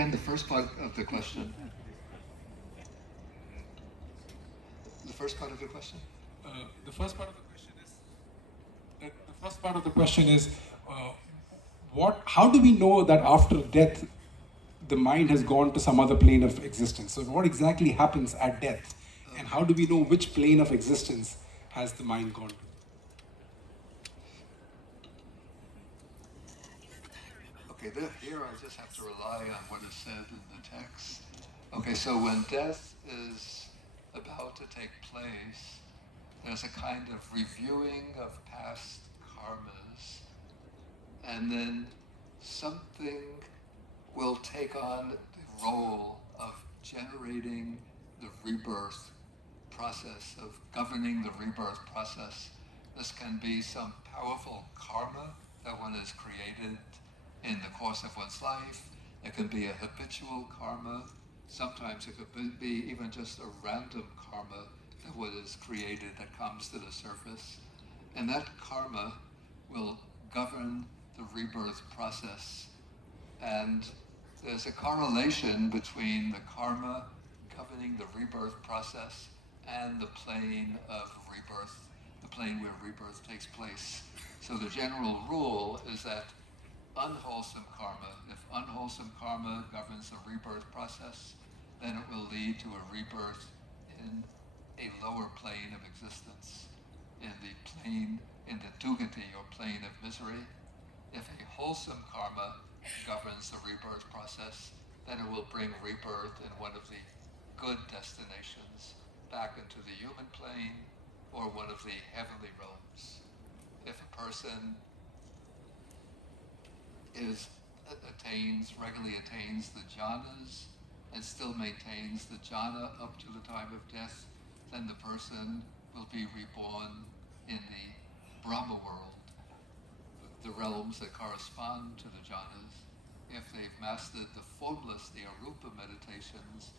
And the first part of the question. The first part of the question? The first part of the question is the first part of the question is uh, what? How do we know that after death the mind has gone to some other plane of existence? So what exactly happens at death, and how do we know which plane of existence has the mind gone to? Okay, here I just have to rely on what is said in the text. Okay, so when death is about to take place, there's a kind of reviewing of past karmas, and then something will take on the role of generating the rebirth process, of governing the rebirth process. This can be some powerful karma that one has created in the course of one's life. It can be a habitual karma. Sometimes it could be even just a random karma that one has created that comes to the surface. And that karma will govern the rebirth process. And there's a correlation between the karma governing the rebirth process and the plane of rebirth, the plane where rebirth takes place. So the general rule is that unwholesome karma, if unwholesome karma governs the rebirth process, then it will lead to a rebirth in a lower plane of existence, in the plane, in the dugati or plane of misery. If a wholesome karma governs the rebirth process, then it will bring rebirth in one of the good destinations back into the human plane or one of the heavenly realms. If a person regularly attains the jhanas and still maintains the jhana up to the time of death, then the person will be reborn in the Brahma world, the realms that correspond to the jhanas. If they've mastered the formless, the arupa meditations,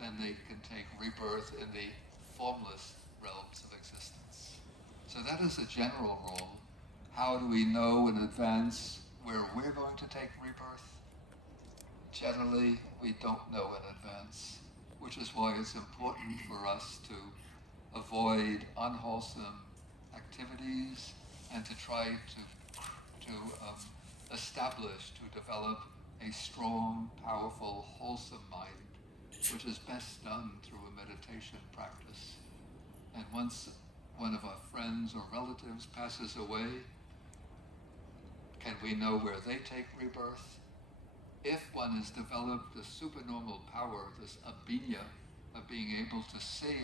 then they can take rebirth in the formless realms of existence. So that is a general rule. How do we know in advance where we're going to take rebirth? Generally, we don't know in advance, which is why it's important for us to avoid unwholesome activities and to try to establish, to develop a strong, powerful, wholesome mind, which is best done through a meditation practice. And once one of our friends or relatives passes away, can we know where they take rebirth? If one has developed the supernormal power, this abhinya, of being able to see